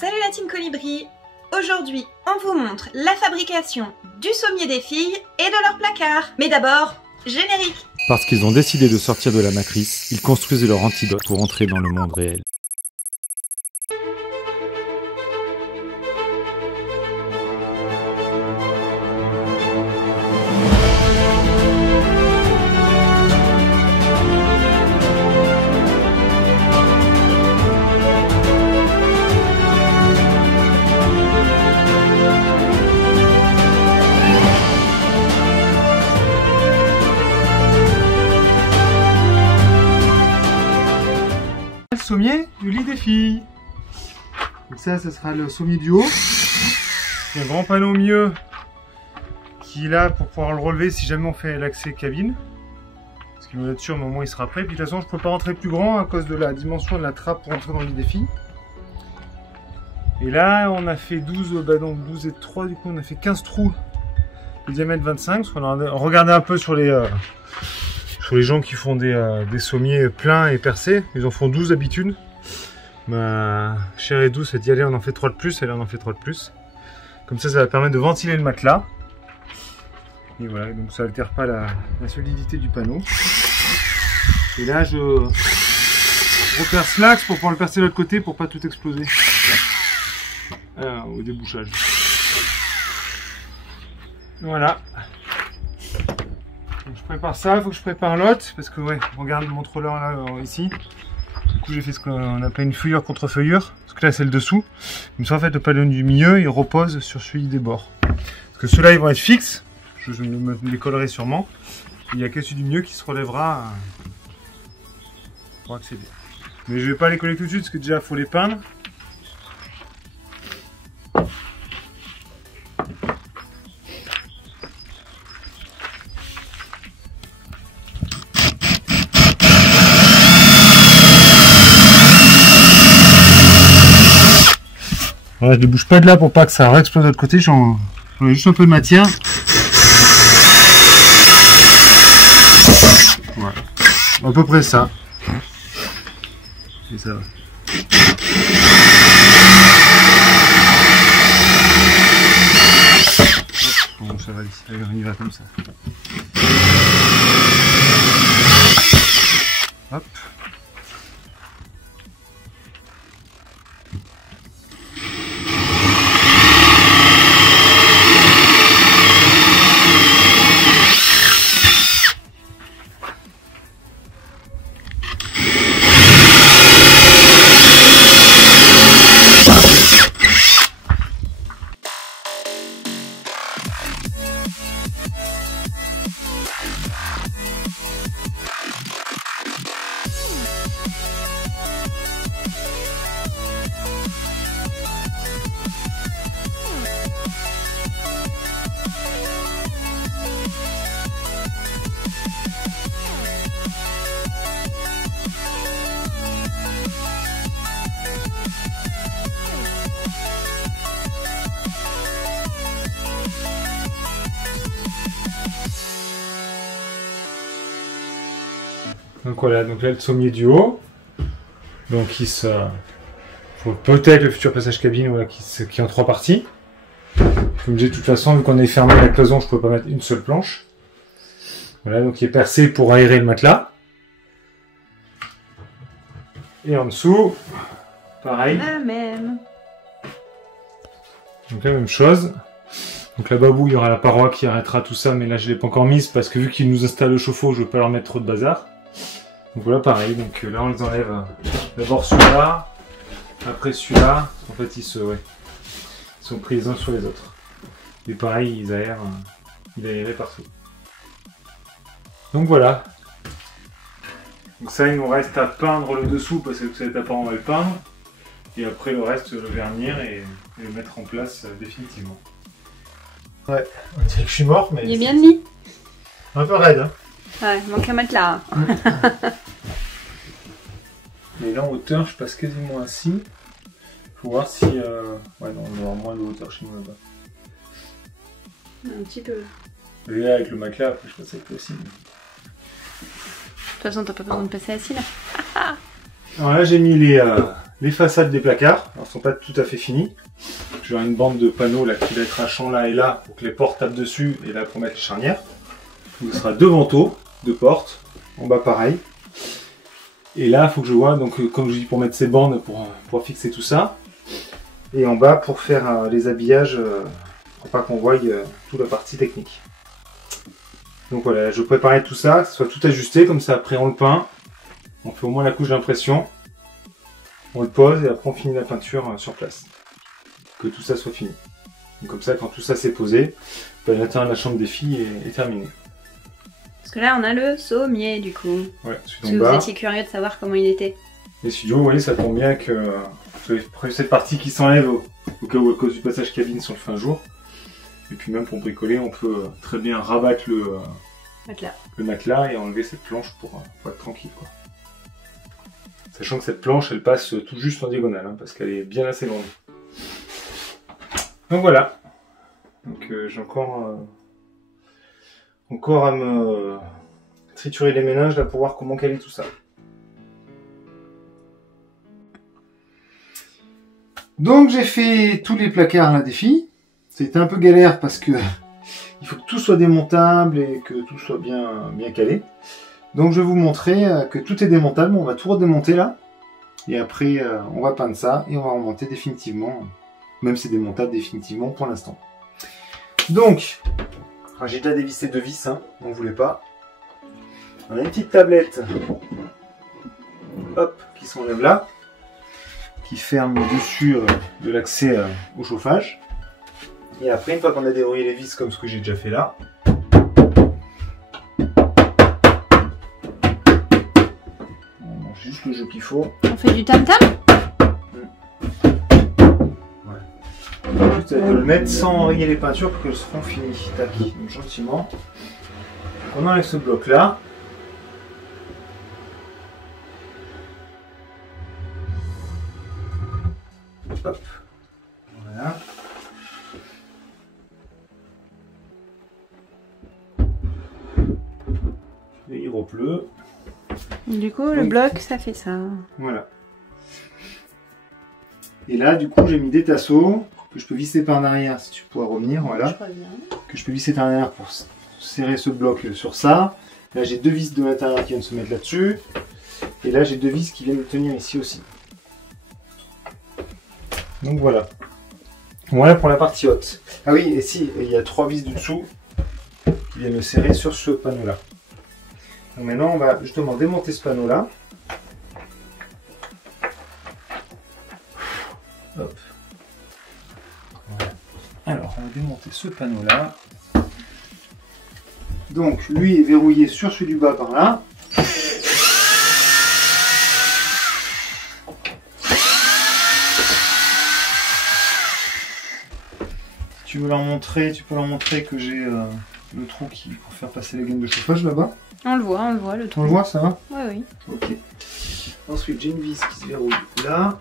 Salut la team Colibri! Aujourd'hui, on vous montre la fabrication du sommier des filles et de leur placard. Mais d'abord, générique! Parce qu'ils ont décidé de sortir de la matrice, ils construisent leur antidote pour entrer dans le monde réel. Sommier du lit des filles. Donc ça sera le sommier du haut. Il y a un grand panneau au milieu qui est là pour pouvoir le relever si jamais on fait l'accès cabine. Parce qu'il doit être sûr, au moment où il sera prêt. Puis de toute façon, je ne peux pas rentrer plus grand à cause de la dimension de la trappe pour rentrer dans le lit des filles. Et là, on a fait 12, donc 12 et 3, du coup, on a fait 15 trous de diamètre 25. Parce qu'on a regardé un peu sur les gens qui font des sommiers pleins et percés. Ils en font 12 d'habitude. Ma chère et douce a dit allez, on en fait 3 de plus, et là on en fait 3 de plus. Comme ça va permettre de ventiler le matelas. Et voilà, donc ça altère pas la solidité du panneau. Et là je reperce l'axe pour pouvoir le percer de l'autre côté pour pas tout exploser au débouchage. Voilà. Donc je prépare ça, il faut que je prépare l'autre, parce que ouais, regarde mon troller là, ici. Du coup j'ai fait ce qu'on appelle une feuillure contre feuillure, parce que là c'est le dessous. Comme ça en fait le panneau du milieu il repose sur celui des bords. Parce que ceux-là ils vont être fixes, je me les collerai sûrement. Il n'y a que celui du milieu qui se relèvera pour accéder. Mais je vais pas les coller tout de suite, parce que déjà il faut les peindre. Voilà, je ne bouge pas de là pour pas que ça réexplose de l'autre côté, j'en ai juste un peu de matière. Voilà, à peu près ça. Et ça va. Bon, ça va, on y va comme ça. Hop. Donc voilà, donc là le sommier du haut, donc il se, faut peut-être le futur passage cabine, voilà, qui est en 3 parties. Comme j'ai de toute façon, vu qu'on est fermé la cloison, je peux pas mettre une seule planche. Voilà, donc il est percé pour aérer le matelas. Et en dessous, pareil. La même. Donc la même chose. Donc là-bas, il y aura la paroi qui arrêtera tout ça, mais là je l'ai pas encore mise parce que vu qu'il nous installe le chauffe-eau, je veux pas leur mettre trop de bazar. Donc voilà, pareil, donc là on les enlève d'abord celui-là, après celui-là, en fait ils sont pris les uns sur les autres. Et pareil, ils aèrent, il aéré partout. Donc voilà. Donc ça, il nous reste à peindre le dessous parce que cet appart on va le peindre. Et après le reste, le vernir et le mettre en place définitivement. Ouais, on dirait que je suis mort, mais... Il est bien de lit. Un peu raide, hein. Ouais, il manque un matelas. Et là en hauteur, je passe quasiment assis. Faut voir si... Ouais, non, on aura moins de hauteur chez nous là-bas. Un petit peu. Et là, avec le matelas, après, je passe avec le assis. De toute façon, t'as pas besoin de passer assis là. Alors là, j'ai mis les les façades des placards. Alors, elles sont pas tout à fait finies. J'aurai une bande de panneaux là qui va être un champ là et là pour que les portes tapent dessus et là pour mettre les charnières. Donc, ce sera deux vantaux, deux portes. En bas pareil. Et là, il faut que je vois, donc comme je dis, pour mettre ces bandes, pour fixer tout ça. Et en bas, pour faire les habillages, pour pas qu'on voie toute la partie technique. Donc voilà, je préparais tout ça, que ce soit tout ajusté, comme ça après on le peint. On fait au moins la couche d'impression. On le pose et après on finit la peinture sur place. Que tout ça soit fini. Donc comme ça, quand tout ça s'est posé, l'intérieur de la chambre des filles est terminé. Parce que là, on a le sommier, du coup. Ouais, Parce que vous étiez curieux de savoir comment il était. Les studios, vous voyez, ça tombe bien que j'avais prévu cette partie qui s'enlève au cas où, à cause du passage cabine sur le fin jour. Et puis même pour bricoler, on peut très bien rabattre le matelas et enlever cette planche pour être tranquille, quoi. Sachant que cette planche, elle passe tout juste en diagonale, hein, parce qu'elle est bien assez grande. Donc voilà. Donc j'ai encore à me triturer les méninges là pour voir comment caler tout ça. Donc j'ai fait tous les placards là des filles. C'était un peu galère parce que il faut que tout soit démontable et que tout soit bien calé. Donc je vais vous montrer que tout est démontable. On va tout redémonter là. Et après on va peindre ça et on va remonter définitivement. Même c'est démontable définitivement pour l'instant. Donc, j'ai déjà dévissé deux vis, hein, on ne voulait pas. On a une petite tablette, hop, qui s'enlève là, qui ferme dessus de l'accès au chauffage. Et après, une fois qu'on a dérouillé les vis comme ce que j'ai déjà fait là, on mange juste le jeu qu'il faut. On fait du tam-tam? Juste de le mettre sans enrayer les peintures pour qu'elles seront finies. Tac, donc gentiment. On enlève ce bloc là. Hop. Voilà. Et il repleut. Du coup, le bloc, ça fait ça. Voilà. Et là, du coup, j'ai mis des tasseaux que je peux visser par en arrière si tu pourras revenir, voilà. Que je peux visser par en arrière pour serrer ce bloc sur ça. Là, j'ai deux vis de l'intérieur qui viennent se mettre là-dessus. Et là, j'ai deux vis qui viennent me tenir ici aussi. Donc voilà. Voilà pour la partie haute. Ah oui, et si, il y a trois vis du dessous qui viennent me serrer sur ce panneau-là. Donc maintenant, on va justement démonter ce panneau-là. Hop. Voilà. Alors, on va démonter ce panneau-là. Donc, lui est verrouillé sur celui du bas par là. Si tu veux leur montrer, tu peux leur montrer que j'ai le trou pour faire passer la gaine de chauffage là-bas. On le voit, le trou. On le voit, ça va? Oui, oui. Ok. Ensuite, j'ai une vis qui se verrouille là.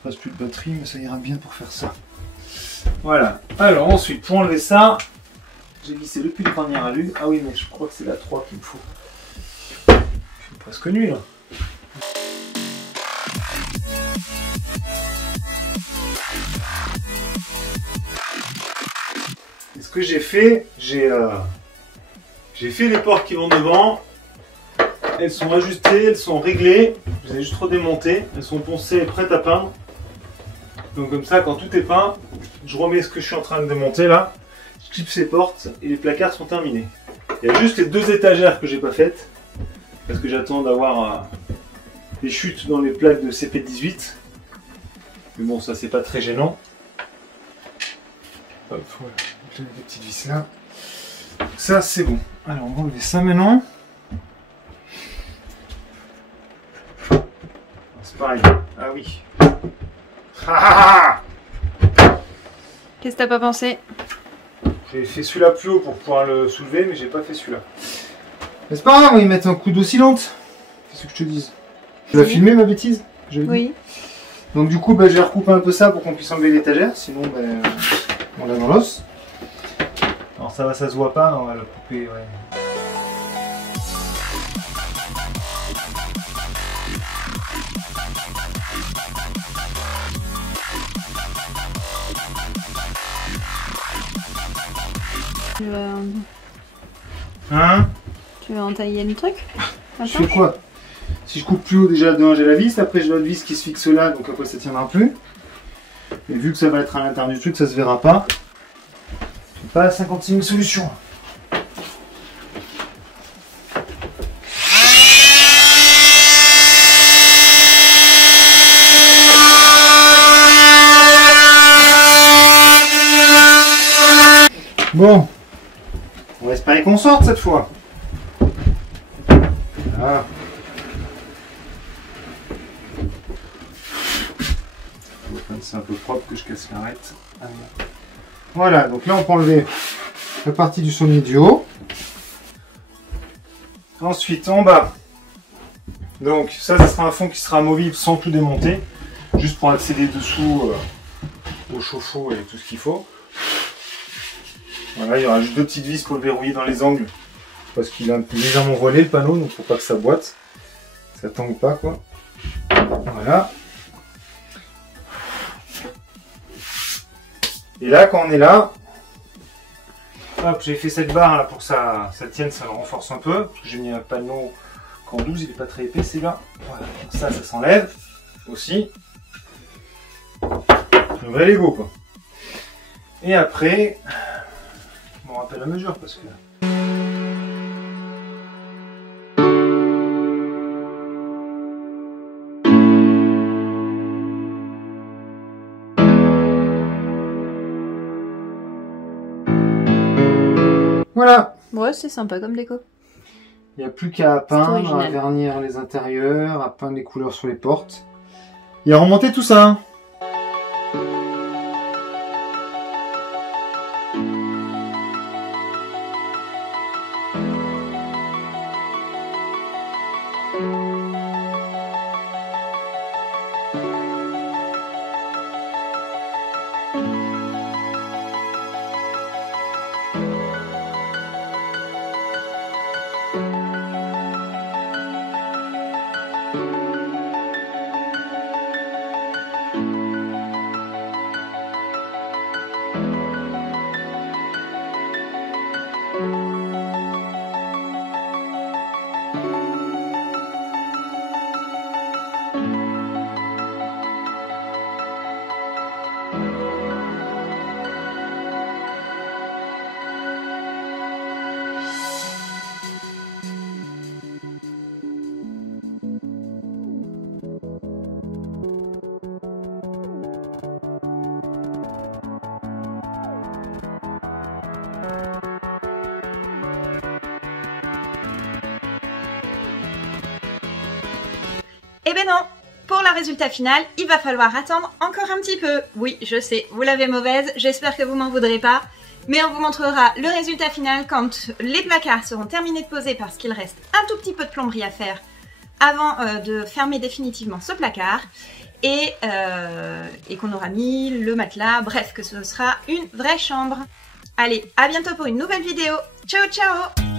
Il ne reste plus de batterie, mais ça ira bien pour faire ça. Voilà. Alors ensuite, pour enlever ça, j'ai vissé le puits de première alu. Ah oui, mais je crois que c'est la 3 qu'il me faut. Je suis presque nul. Et ce que j'ai fait, j'ai fait les portes qui vont devant. Elles sont ajustées, elles sont réglées. Je les ai juste redémontées. Elles sont poncées et prêtes à peindre. Donc comme ça, quand tout est peint, je remets ce que je suis en train de démonter là. Je clip ces portes et les placards sont terminés. Il y a juste les deux étagères que j'ai pas faites. Parce que j'attends d'avoir des chutes dans les plaques de CP18. Mais bon, ça c'est pas très gênant. Hop, voilà. J'ai des petites vis là. Ça c'est bon. Alors on va enlever ça maintenant. C'est pareil. Ah oui. Qu'est-ce que t'as pas pensé? J'ai fait celui-là plus haut pour pouvoir le soulever, mais j'ai pas fait celui-là. Mais c'est pas grave, on va y mettre un coup d'eau silente. Qu'est-ce que je te dise? Tu vas filmer ma bêtise? Oui. Donc du coup, je vais recouper un peu ça pour qu'on puisse enlever l'étagère, sinon on l'a dans l'os. Alors ça se voit pas, on va le couper, ouais. Hein? Tu veux entailler le truc? Je fais quoi? Si je coupe plus haut, déjà de 1 j'ai la vis, après j'ai l'autre vis qui se fixe là, donc après ça tiendra plus. Et vu que ça va être à l'intérieur du truc, ça se verra pas. J'ai pas 56 000 solutions. Bon, on va espérer qu'on sorte cette fois. Voilà. C'est un peu propre que je casse l'arête. Voilà, donc là on peut enlever la partie du sommier du haut. Ensuite en bas. Donc ça sera un fond qui sera amovible sans tout démonter. Juste pour accéder dessous au chauffe-eau et tout ce qu'il faut. Voilà, il y aura juste 2 petites vis pour le verrouiller dans les angles. Parce qu'il est un peu légèrement voilé le panneau, donc faut pas que ça boite. Ça tangue pas quoi. Voilà. Et là, quand on est là, hop, j'ai fait cette barre là pour que ça tienne, ça le renforce un peu. Parce que j'ai mis un panneau qu'en 12, il n'est pas très épais, c'est là. Voilà, ça s'enlève aussi. Un vrai Lego quoi. Et après, on rappelle la mesure parce que. Voilà. Ouais, c'est sympa comme déco. Il n'y a plus qu'à peindre, à vernir les intérieurs, à peindre les couleurs sur les portes. Et à remonter tout ça. Eh ben non, pour le résultat final, il va falloir attendre encore un petit peu. Oui, je sais, vous l'avez mauvaise, j'espère que vous m'en voudrez pas. Mais on vous montrera le résultat final quand les placards seront terminés de poser parce qu'il reste un tout petit peu de plomberie à faire avant de fermer définitivement ce placard. Et qu'on aura mis le matelas, bref, que ce sera une vraie chambre. Allez, à bientôt pour une nouvelle vidéo. Ciao, ciao!